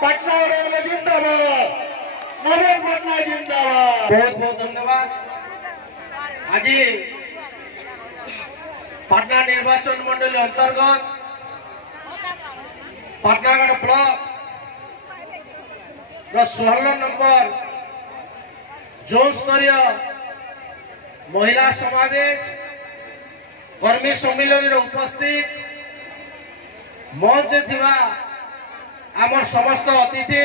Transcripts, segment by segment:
पटना जिंदाबाद, नवीन पटना जिंदाबाद। बहुत बहुत धन्यवाद। आज पाटना निर्वाचन मंडली अंतर्गत पाटनागढ़ ब्लॉक 16 नंबर जोन स्तरीय महिला समावेश कर्मी सम्मिलन उपस्थित मंच थिबा आमर समस्त अतिथि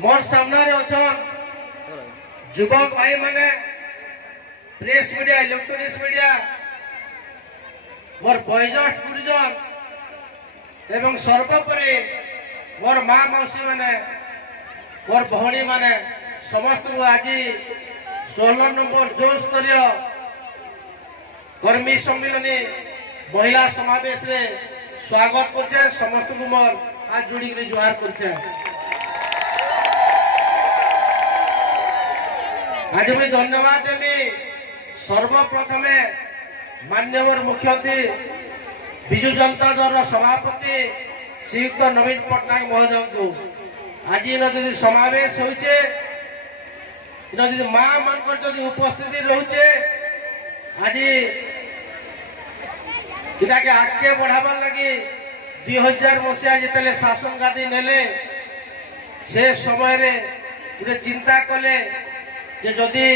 मोर सामने अच्छन युवक भाई माने प्रेस मीडिया इलेक्ट्रोनिक्स मीडिया मोर बयोज्येष्ठ गुरुजन एवं सर्वोपरि मोर माँ मौसी माने मोर भौणी माने समस्त को आज 16 नंबर जोन स्तरीय कर्मी सम्मिलन महिला समावेश रे स्वागत करछे। समस्त को मोर आज जोड़ी के जुहार करछे। आज मैं धन्यवाद देवी सर्वप्रथमे माननीय मुख्यमंत्री विजु जनता दल सभापति श्रीयुक्त नवीन पट्टनायक महोदय को आज जदि समावेश होइछे जदि माँ मानकर जदि उपस्थिति रोचे आज इटा के आगे बढ़ाबार लगी 2000 मसीहा जिते शासन गादी नेले से समय रे गोटे चिंता कले जे जदि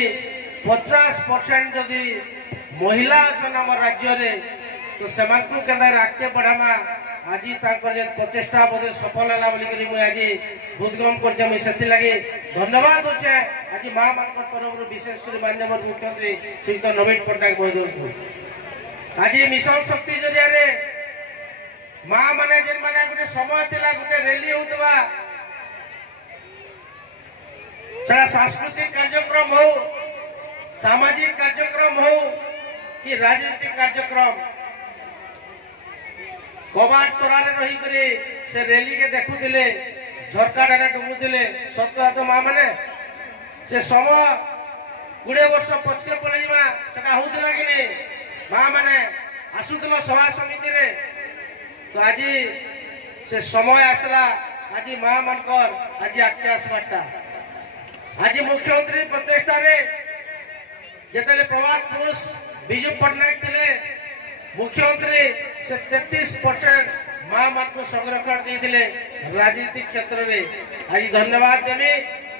50% जदि महिला अछन आम राज्य रे तो सेमान को केदा आगे बढ़ामा आज प्रचेषा बोधे सफल है बोलिक आज उद्गम कर धन्यवाद अच्छे आज माँ मान तरफ विशेष कर माननीय मुख्यमंत्री श्रीयुक्त नवीन पट्टनायक महोदय को आज मिशन शक्ति जरिया रे माँ माने जेन माने गोटे समय थिला गोटे रैली होतबा सारा सांस्कृतिक कार्यक्रम हो सामाजिक कार्यक्रम हो कि राजनीतिक कार्यक्रम कबाट तोरारे रही करे से रैली के देखुले झरका डाने डुंगुले सत्य तो माँ माने से समय 20 वर्ष पछके पलैमा सेटा होउतला कि नहीं माँ माने आसुतल सभा समिति रे तो आज से समय आसला आज माँ मानकर आज आके आसबाटा आज मुख्यमंत्री प्रचेषा रे जेतले प्रभात पुरुष विजु पट्टनायक थिले मुख्यमंत्री से 33% माँ मान को संरक्षण देते राजनीतिक क्षेत्र में आज धन्यवाद देवी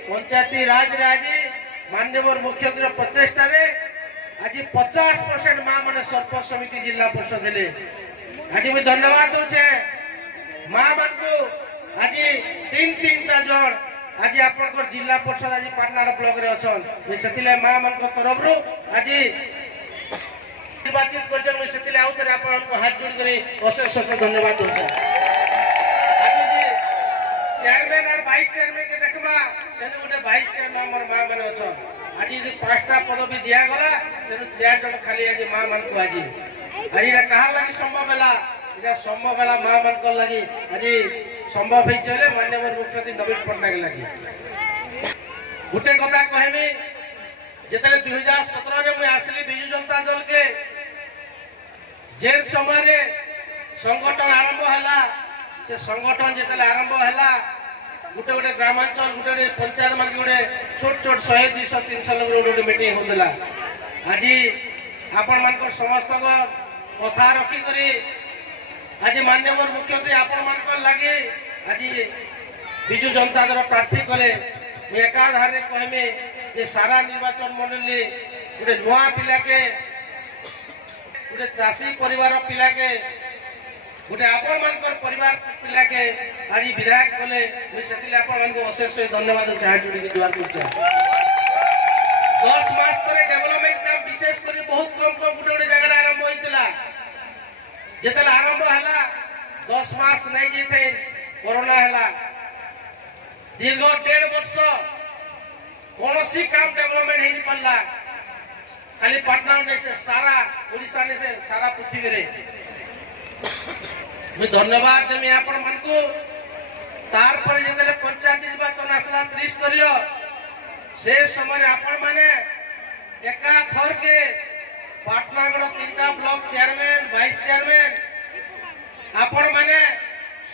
पंचायती राज रे आज माननीय मुख्यमंत्री प्रचेषा रे आज 50% माँ मान सरपंच समिति जिला परिषद देले आज मुझे धन्यवाद दूचे माँ मान को आज 3-3टा जन आज आप जिला परिषद आज पाटनागढ़ ब्लॉक रे अछन से माँ मान तरफ आज निर्वाचित कर हाथ जोड़ कर अशेष अशेष धन्यवाद दूसरा आज चेयरमैन और वाइस चेयरमैन के देखमा से गोटे वाइस चेयरमैन मोर माँ मैंने अच्छा आज यदि 5टा पदवी दिगला से 4 जन खाली आज माँ मान को आज कहा लगी संभव है इटा संभव है माँ मान लगी आज संभव हो माननीय मुख्यमंत्री नवीन पट्टनायक लगी गोटे कथा कहमी जिते 2017 में आसली विजु जनता दल के जेन समय रे संगठन आरंभ है से संगठन जिते आरंभ है गोटे गोटे ग्रामांचल गोटे गोटे पंचायत मान गोटे छोट छोट 100-200-300 लोग गोटे मीटिंग होता आज आपण मान समस्त कथा रखिक आज माननीय मुख्यमंत्री आपण मान लगे आज विजु जनता दल प्रार्थी कले एकाधार कहमे ये सारा निर्वाचन मंडली गोटे नुआ पिला के गोटे चाषी परिवार पिला के गोटे आपण मान परिवार पिला के आज विधायक कले आपण को अशेष धन्यवाद चाहे जोड़ी जुआर कर 10 मास पर डेवलपमेंट काम विशेष कर बहुत कम कम गोटे गोटे जगह आरंभ होता जिते आरंभ है 10 मास नहीं जेते कोरोना है दीर्घ 1.5 वर्ष कौन सी काम डेवलपमेंट नहीं पाला खाली पाटना ने से सारा ओडिशा ने से सारा पृथ्वी रे मैं धन्यवाद देमी आपण मन को तार पर जतले पंचायत निर्वाचन आसला 30 स्तरीय से समय आपण माने एका थर के पाटनागढ़ 3टा ब्लॉक चेयरमैन वाइस चेयरमैन आपण माने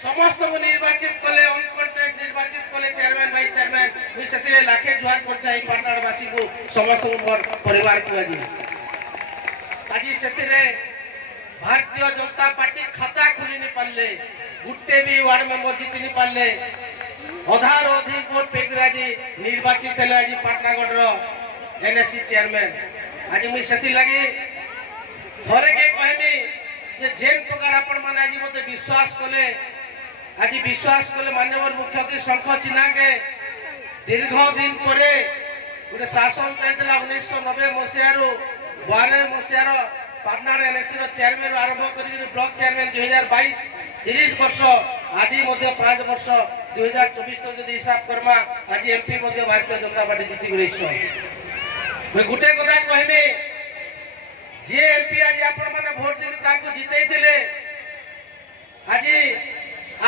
समस्त को निर्वाचित कले अनकंटेस्ट निर्वाचित कले चेयरमैन वाइस चेयरमैन मुई सेतिले लाखे जुआर करछाई पाटनावासी को समस्त मोर परिवार को आज सेतिले भारतीय जनता पार्टी खाता खुली नहीं पारले गुट्टे भी वार्ड मेंबर जीति नहीं पारले अधार अधिक वोट पेगर आज निर्वाचित हेले आज पाटनागढ़ एनएससी चेयरमैन आज मुई सेति लगी थरे के कहनी जे जेन प्रकार आपण माने आज मते विश्वास कले आज विश्वास कले माननीय मुख्यमंत्री शंख चिन्हा के दीर्घ दिन परे गोटे शासन चलता 1990 मसीहार 92 मसीहार पाटना एनएससी चेयरमैन आरंभ कर ब्लॉक चेयरमैन 2022 30 वर्ष आज 5 वर्ष 2024 तो जब हिसाब करमा आज एमपी भारतीय जनता पार्टी जीति मुझे गोटे कथा कहमी जे एमपी आज आपण मैंने भोट देके जिते आज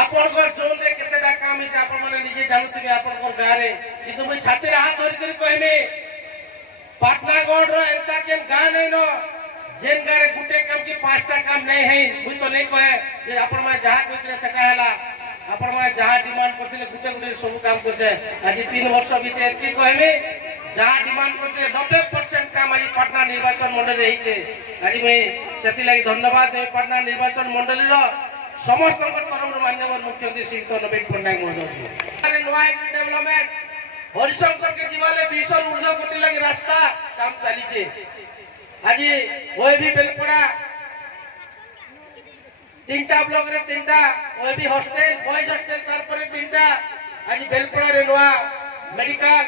आपणकर जोन रे केतेटा काम हिसाब आपण माने निजे जानुथिबे आपणकर गारे किंतु मुई छाती रे हाथ धरि करी कहमे पाटनागढ़ रो एता केन गा नै न जेन गारे गुटे काम की पांचटा काम नै है मुई तो नै कहे जे आपण माने जहा कइले सेटा हैला आपण माने जहा डिमांड करथिले गुटे गुटे सब काम करछे आज 3 वर्ष भीतर की कहमे जहा डिमांड करथिले 90% काम आज पाटना निर्वाचन मंडली रे हिचे आज मैं सेति लागि धन्यवाद दे पाटना निर्वाचन मंडली रो समस्त तरफ माननीय मुख्यमंत्री श्रीयुत नवीन पट्टनायक महोदय नुआ डेवलपमेंट हरिशंकर के जीवाले 200 ऊर्जा कोटी लगी रास्ता काम चली आज वो भी बेलपड़ा 3टा ब्लॉक रे 3टा वो भी हॉस्टल बॉयज हॉस्टल तार पर 3टा आज बेलपड़ा रे नुआ मेडिकल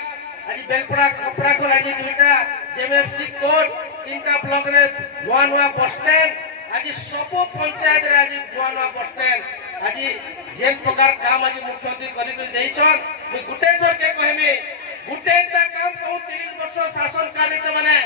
आज बेलपड़ा कपड़ा खोल आज 2टा जेएमएफसी कोड 3टा ब्लॉक रे नुआ नुआ बस स्टैंड आज सब पंचायत रे आज नुआ नुआ बस स्टैंड आज जेन प्रकार काम आज मुख्यमंत्री करी करी देइछन मु गुटे जोर के कहमी गुटे काम कहू 30 वर्ष शासन काल से माने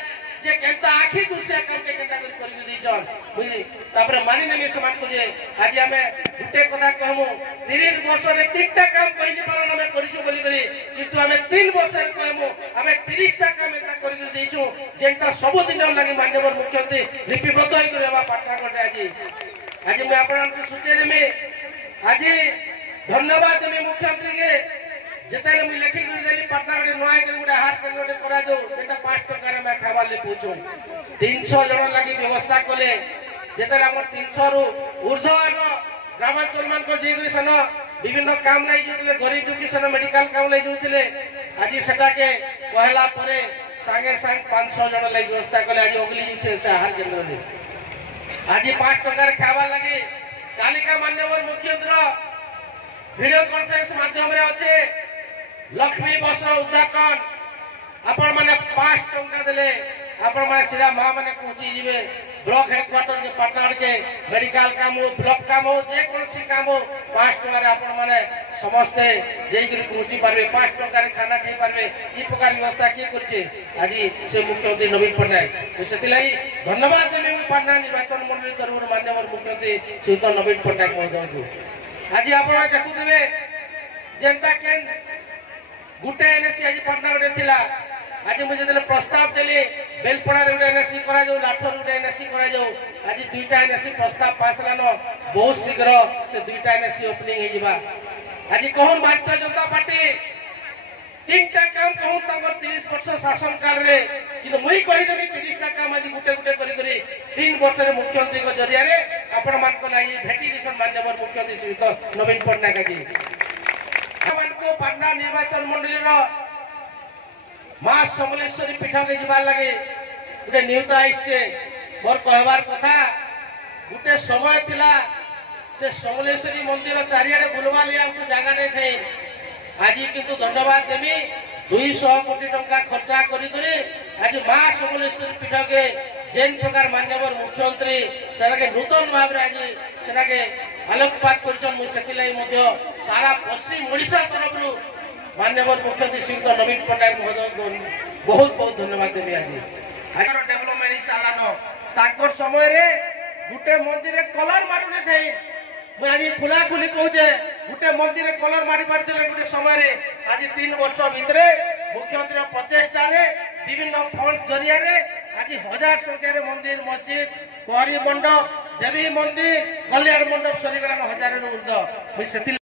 जे केनता आखी दूसरे काम के केनता करी देइछन बुझी तापर मानि नेमी समान को जे आज हमें गुटे कथा कहमु 30 वर्ष रे 3टा काम कहिनि पालन हमें करिछु बोली करी किंतु हमें 3 वर्ष रे कहमु हमें 30टा काम एता करी देइछु जेनता सब दिन लागि माननीय मुख्यमंत्री लिपिबद्ध होई करबा पाटनागढ़ आज मैं आपन सूचना में आज धन्यवाद देमी मुख्यमंत्री के जेते मुई लेखि कर देली पाटनागढ़ नुआई के गुडा हाट कर गोटे करा जो जेटा 5 टका रे मैं खावा ले पूछो 300 जन लागि व्यवस्था कले जेते हमर 300 रु ऊर्ध्व ग्रामांचल मान को जेगरी सन विभिन्न काम नै जोतले गरीब दुखी सन मेडिकल काम नै जोतले आज सेटा के कहला परे संगे संग 500 जन लागि व्यवस्था कले आज ओगली जिसे आहार केंद्र रे आज 5 टका रे खावा लागि कालिका मान्यवर मुख्यमंत्री वीडियो कॉन्फ्रेंस माध्यम रे अच्छे लक्ष्मी बस उद्घाटन आपण माने 5 टंका देले आपण माने सीधा मां माने पहुंची जिवे ब्लॉक हेडक्वार्टर के पाटनागढ़ के मेडिकल काम हो ब्लॉक काम हो जे कोनसी काम हो 5 टका रे आपण माने समस्त जेगिर पहुंची पारबे 5 टका रे खाना खाई पारबे ई प्रकार व्यवस्था के करछे आज से मुख्यमंत्री नवीन पट्टनायक तो सेति लागि धन्यवाद देबे पाटना निर्वाचन मंडली तरफ माननीय मुख्यमंत्री श्रीयुत नवीन पट्टनायक महोदय को आज आपण देखुथिबे जनता केन गुटे एनएससी आज पाटनागढ़ थिला आज मुझे जने प्रस्ताव देली बेलपड़ा रे उडे एनएससी करा जो लाठर उडे एनएससी करा जो आज 2टा एनएससी प्रस्ताव पास लानो बहुत शीघ्र से 2टा एनएससी ओपनिंग हे जिबा आज कहूं भारतीय जनता पार्टी 3टा काम कहूं तंगर 30 वर्ष शासन काल रे कि मुई कहि देबी 30टा काम आज गुटे गुटे करी करी 3 वर्ष रे मुख्यमंत्री को जरिया रे आपण मान को लागि भेटी दिसन मान्यवर मुख्यमंत्री श्रीयुत नवीन पट्टनायक जी मान को पाटना निर्वाचन मंडली रो मां समलेश्वरी पीठ के जीवार लगे गोटे नियुक्ता आइछे मोर कहबार कथा गोटे समय थिला से समलेश्वरी मंदिर चारियाडे बुलवा लिया को जगह नै थे आज किंतु धन्यवाद देमी 200 कोटी टंका खर्चा करी करी आज मां समलेश्वरी पीठ के जेन प्रकार मान्यवर मुख्यमंत्री सेना के नूतन भाव रे आज सेना के आलोकपात करछन मु सेति लागि मध्य सारा पश्चिम ओडिशा तरफ रु मान्यवर मुख्यमंत्री श्रीयुत नवीन पट्टनायक महोदय को बहुत बहुत धन्यवाद देबी आज डेवलपमेंट सालानो ताकर समय रे गुटे मंदिर कलर मारु नै थई मु आज खुला खुली कहूचे गुटे मंदिर कलर मारी पारथिले गुटे समय रे आज 3 वर्ष भितरे मुख्यमंत्री प्रचेष्टा रे विभिन्न फंड्स जरिया रे आज 1000 संख्या रे मंदिर मस्जिद पहरी मंडप देवी मंदिर कल्याण मंडप सरीगलान 1000 ऊर्ध्व मुझे